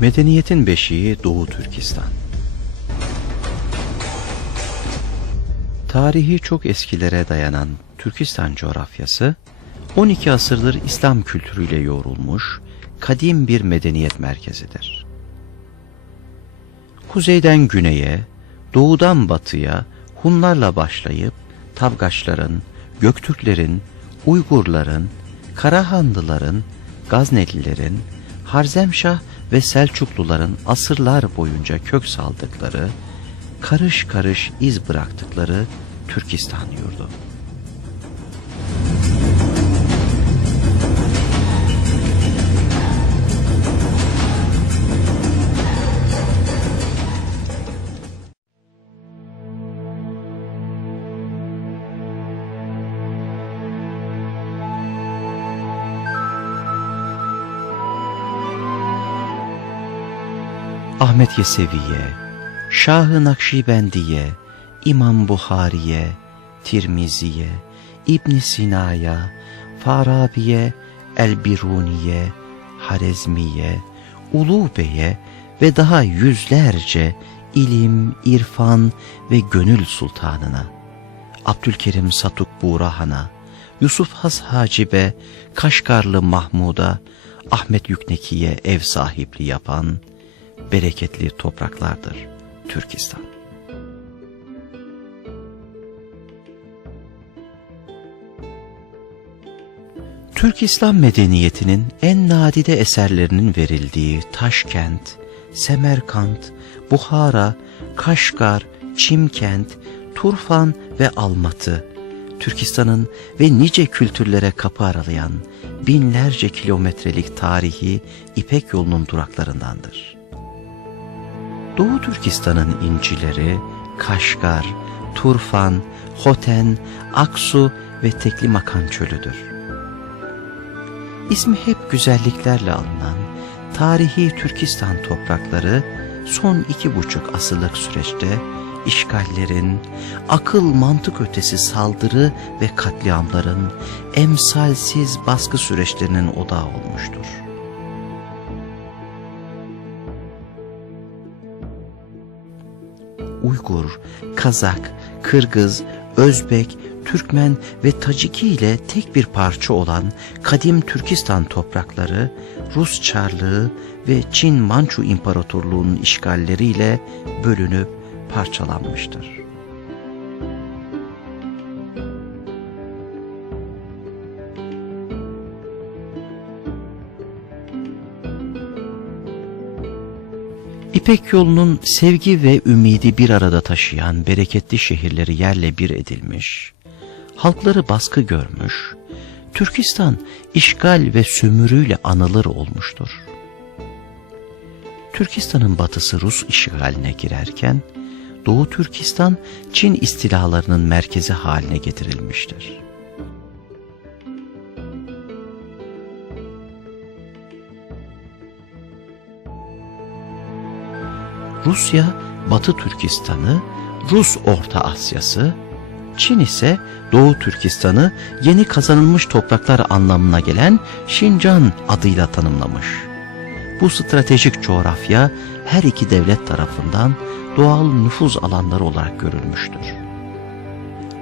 Medeniyetin beşiği Doğu Türkistan. Tarihi çok eskilere dayanan Türkistan coğrafyası, 12 asırdır İslam kültürüyle yoğrulmuş, kadim bir medeniyet merkezidir. Kuzeyden güneye, doğudan batıya Hunlarla başlayıp Tavgaçların, Göktürklerin, Uygurların, Karahanlıların, Gaznelilerin, Harzemşah ve Selçukluların asırlar boyunca kök saldıkları, karış karış iz bıraktıkları Türkistan yurdu. Ahmet Yesevi'ye, Şah-ı Nakşibendi'ye, İmam Buhari'ye, Tirmizi'ye, İbn Sina'ya, Farabi'ye, El-Biruni'ye, Harezmi'ye, Ulu Bey'e ve daha yüzlerce ilim, irfan ve gönül sultanına, Abdülkerim Satuk Burahan'a, Yusuf Has Hacib'e, Kaşgarlı Mahmud'a, Ahmet Yükneki'ye ev sahipliği yapan bereketli topraklardır Türkistan. Türk İslam medeniyetinin en nadide eserlerinin verildiği Taşkent, Semerkant, Buhara, Kaşgar, Çimkent, Turfan ve Almatı, Türkistan'ın ve nice kültürlere kapı aralayan binlerce kilometrelik tarihi İpek yolunun duraklarındandır. Doğu Türkistan'ın incileri Kaşgar, Turfan, Hoten, Aksu ve Teklimakan çölüdür. İsmi hep güzelliklerle alınan tarihi Türkistan toprakları son 2,5 asırlık süreçte işgallerin, akıl mantık ötesi saldırı ve katliamların emsalsiz baskı süreçlerinin odağı olmuştur. Uygur, Kazak, Kırgız, Özbek, Türkmen ve Taciki ile tek bir parça olan kadim Türkistan toprakları Rus Çarlığı ve Çin-Mançu İmparatorluğu'nun işgalleriyle bölünüp parçalanmıştır. İpek yolunun sevgi ve ümidi bir arada taşıyan bereketli şehirleri yerle bir edilmiş, halkları baskı görmüş, Türkistan işgal ve sömürüyle anılır olmuştur. Türkistan'ın batısı Rus işgaline girerken, Doğu Türkistan Çin istilalarının merkezi haline getirilmiştir. Rusya, Batı Türkistan'ı, Rus Orta Asya'sı, Çin ise Doğu Türkistan'ı yeni kazanılmış topraklar anlamına gelen Şincan adıyla tanımlamış. Bu stratejik coğrafya her iki devlet tarafından doğal nüfuz alanları olarak görülmüştür.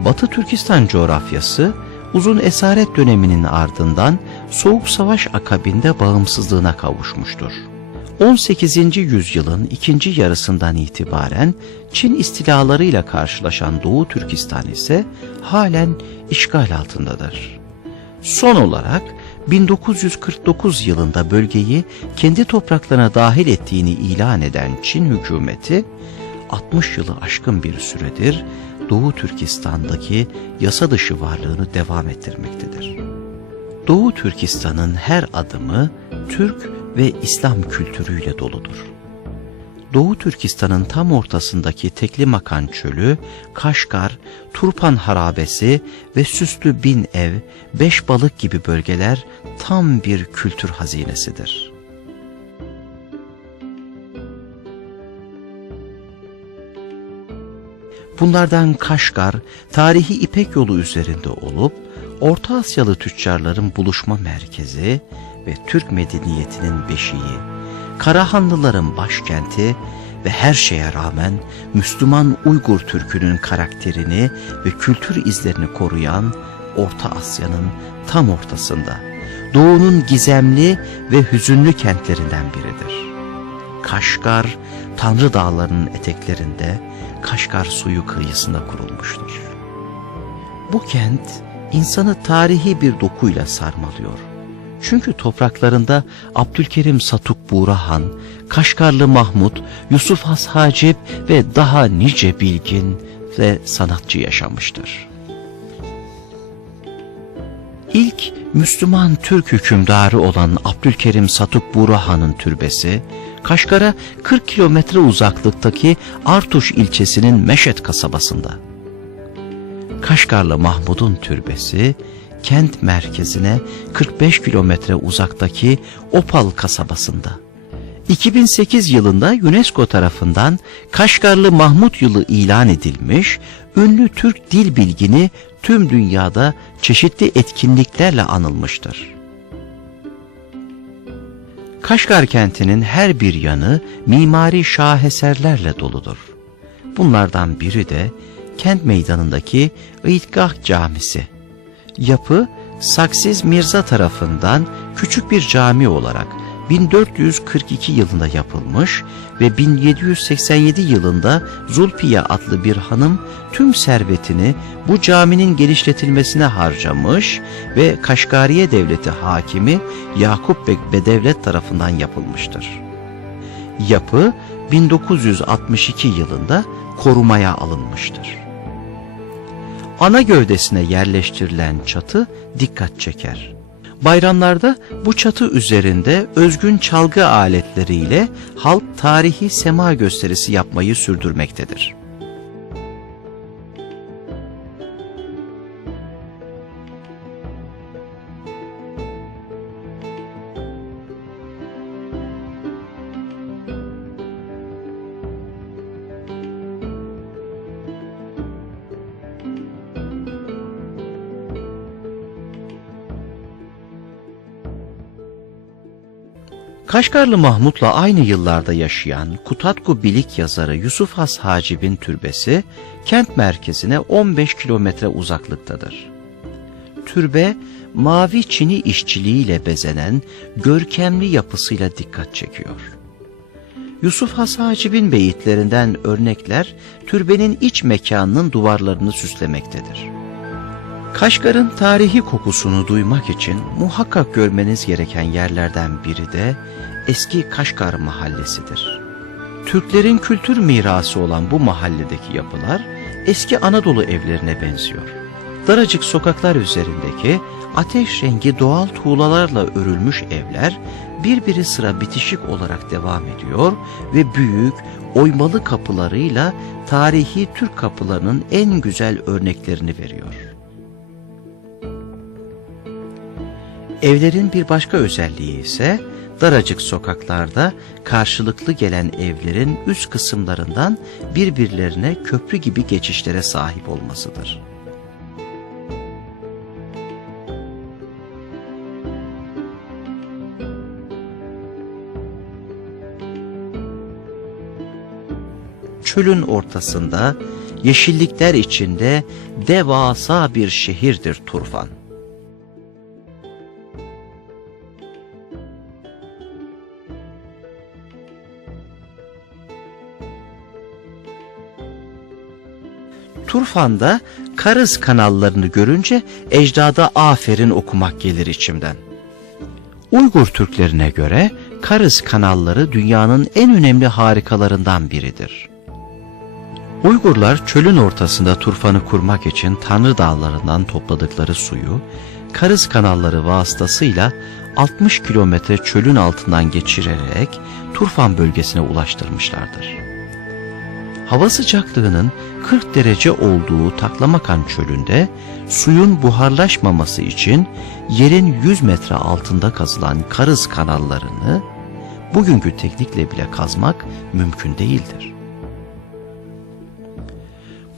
Batı Türkistan coğrafyası uzun esaret döneminin ardından Soğuk Savaş akabinde bağımsızlığına kavuşmuştur. 18. yüzyılın ikinci yarısından itibaren Çin istilalarıyla karşılaşan Doğu Türkistan ise halen işgal altındadır. Son olarak 1949 yılında bölgeyi kendi topraklarına dahil ettiğini ilan eden Çin hükümeti 60 yılı aşkın bir süredir Doğu Türkistan'daki yasa dışı varlığını devam ettirmektedir. Doğu Türkistan'ın her adımı Türk ve İslam kültürüyle doludur. Doğu Türkistan'ın tam ortasındaki Teklimakan çölü, Kaşgar, Turpan harabesi ve Süslü Bin Ev, Beşbalık gibi bölgeler tam bir kültür hazinesidir. Bunlardan Kaşgar, tarihi İpek yolu üzerinde olup, Orta Asyalı tüccarların buluşma merkezi ve Türk medeniyetinin beşiği, Karahanlıların başkenti ve her şeye rağmen Müslüman Uygur Türk'ünün karakterini ve kültür izlerini koruyan Orta Asya'nın tam ortasında, Doğu'nun gizemli ve hüzünlü kentlerinden biridir. Kaşgar, Tanrı Dağları'nın eteklerinde, Kaşgar suyu kıyısında kurulmuştur. Bu kent, insanı tarihi bir dokuyla sarmalıyor. Çünkü topraklarında Abdülkerim Satuk Buğra Han, Kaşgarlı Mahmud, Yusuf Has Hacip ve daha nice bilgin ve sanatçı yaşamıştır. İlk Müslüman Türk hükümdarı olan Abdülkerim Satuk Buğra Han'ın türbesi, Kaşgar'a 40 kilometre uzaklıktaki Artuş ilçesinin Meşet kasabasında. Kaşgarlı Mahmud'un türbesi, kent merkezine 45 kilometre uzaktaki Opal kasabasında. 2008 yılında UNESCO tarafından Kaşgarlı Mahmud Yılı ilan edilmiş, ünlü Türk dil bilgini tüm dünyada çeşitli etkinliklerle anılmıştır. Kaşgar kentinin her bir yanı mimari şaheserlerle doludur. Bunlardan biri de kent meydanındaki İdgah Camisi. Yapı, Saksiz Mirza tarafından küçük bir cami olarak 1442 yılında yapılmış ve 1787 yılında Zulfiye adlı bir hanım tüm servetini bu caminin genişletilmesine harcamış ve Kaşgariye Devleti hakimi Yakup Bek Bedevlet tarafından yapılmıştır. Yapı 1962 yılında korumaya alınmıştır. Ana gövdesine yerleştirilen çatı dikkat çeker. Bayramlarda bu çatı üzerinde özgün çalgı aletleriyle halk tarihi sema gösterisi yapmayı sürdürmektedir. Kaşgarlı Mahmud'la aynı yıllarda yaşayan Kutatku Bilik yazarı Yusuf Has Hacip'in türbesi kent merkezine 15 kilometre uzaklıktadır. Türbe mavi çini işçiliğiyle bezenen görkemli yapısıyla dikkat çekiyor. Yusuf Has Hacip'in beyitlerinden örnekler türbenin iç mekanının duvarlarını süslemektedir. Kaşgar'ın tarihi kokusunu duymak için muhakkak görmeniz gereken yerlerden biri de eski Kaşgar Mahallesi'dir. Türklerin kültür mirası olan bu mahalledeki yapılar eski Anadolu evlerine benziyor. Daracık sokaklar üzerindeki ateş rengi doğal tuğlalarla örülmüş evler birbiri sıra bitişik olarak devam ediyor ve büyük oymalı kapılarıyla tarihi Türk kapılarının en güzel örneklerini veriyor. Evlerin bir başka özelliği ise daracık sokaklarda karşılıklı gelen evlerin üst kısımlarından birbirlerine köprü gibi geçişlere sahip olmasıdır. Çölün ortasında, yeşillikler içinde devasa bir şehirdir Turfan. Turfan'da Karız kanallarını görünce ecdada aferin okumak gelir içimden. Uygur Türklerine göre Karız kanalları dünyanın en önemli harikalarından biridir. Uygurlar çölün ortasında Turfan'ı kurmak için Tanrı Dağları'ndan topladıkları suyu Karız kanalları vasıtasıyla 60 kilometre çölün altından geçirerek Turfan bölgesine ulaştırmışlardır. Hava sıcaklığının 40 derece olduğu Taklamakan çölünde suyun buharlaşmaması için yerin 100 metre altında kazılan karız kanallarını bugünkü teknikle bile kazmak mümkün değildir.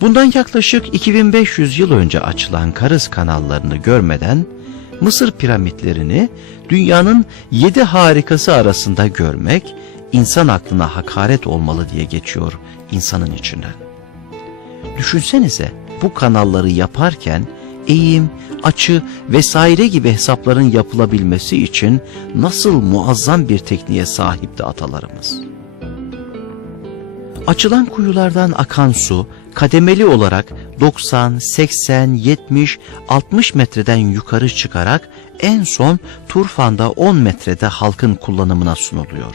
Bundan yaklaşık 2500 yıl önce açılan karız kanallarını görmeden Mısır piramitlerini dünyanın 7 harikası arasında görmek insan aklına hakaret olmalı diye geçiyor insanın içinden. Düşünsenize, bu kanalları yaparken eğim, açı vesaire gibi hesapların yapılabilmesi için nasıl muazzam bir tekniğe sahipti atalarımız. Açılan kuyulardan akan su kademeli olarak 90, 80, 70, 60 metreden yukarı çıkarak en son Turfan'da 10 metrede halkın kullanımına sunuluyor.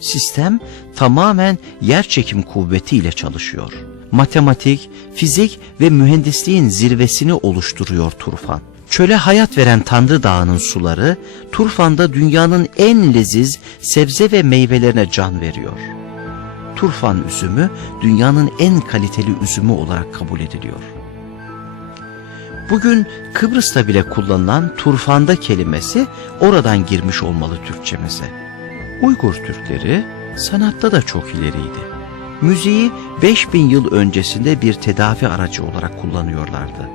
Sistem tamamen yerçekim kuvvetiyle çalışıyor. Matematik, fizik ve mühendisliğin zirvesini oluşturuyor Turfan. Çöle hayat veren Tanrı Dağı'nın suları Turfan'da dünyanın en leziz sebze ve meyvelerine can veriyor. Turfan üzümü dünyanın en kaliteli üzümü olarak kabul ediliyor. Bugün Kıbrıs'ta bile kullanılan Turfanda kelimesi oradan girmiş olmalı Türkçemize. Uygur Türkleri sanatta da çok ileriydi. Müziği 5000 yıl öncesinde bir tedavi aracı olarak kullanıyorlardı.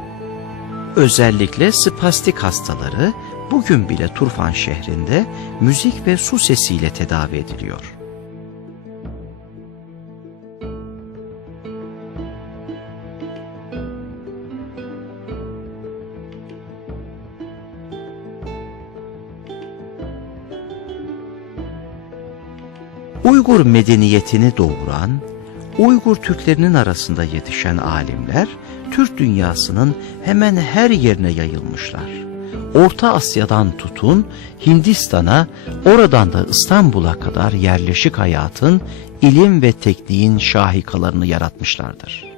Özellikle spastik hastaları bugün bile Turfan şehrinde müzik ve su sesiyle tedavi ediliyor. Uygur medeniyetini doğuran, Uygur Türklerinin arasında yetişen alimler, Türk dünyasının hemen her yerine yayılmışlar. Orta Asya'dan tutun Hindistan'a, oradan da İstanbul'a kadar yerleşik hayatın, ilim ve tekniğin şahikalarını yaratmışlardır.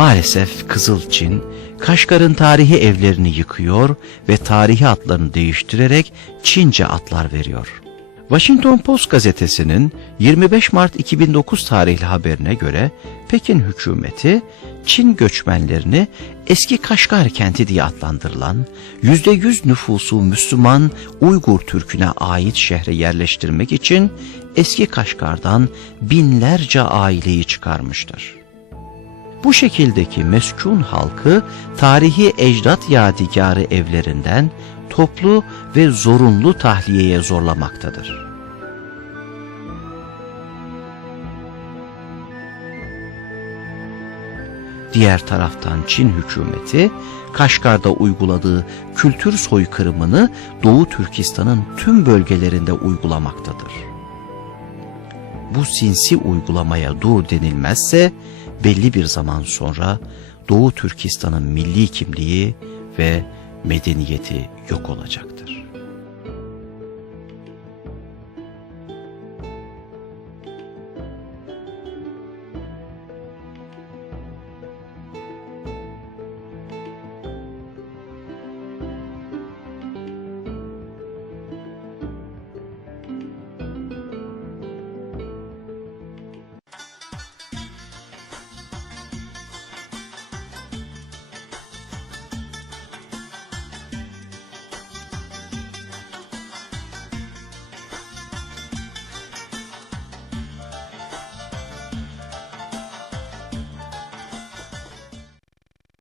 Maalesef Kızıl Çin, Kaşgar'ın tarihi evlerini yıkıyor ve tarihi adlarını değiştirerek Çince adlar veriyor. Washington Post gazetesinin 25 Mart 2009 tarihli haberine göre Pekin hükümeti Çin göçmenlerini eski Kaşgar kenti diye adlandırılan %100 nüfusu Müslüman Uygur Türk'üne ait şehre yerleştirmek için eski Kaşgar'dan binlerce aileyi çıkarmıştır. Bu şekildeki meskun halkı tarihi ecdat yadigarı evlerinden toplu ve zorunlu tahliyeye zorlamaktadır. Diğer taraftan Çin hükümeti Kaşgar'da uyguladığı kültür soykırımını Doğu Türkistan'ın tüm bölgelerinde uygulamaktadır. Bu sinsi uygulamaya dur denilmezse belli bir zaman sonra Doğu Türkistan'ın milli kimliği ve medeniyeti yok olacaktır.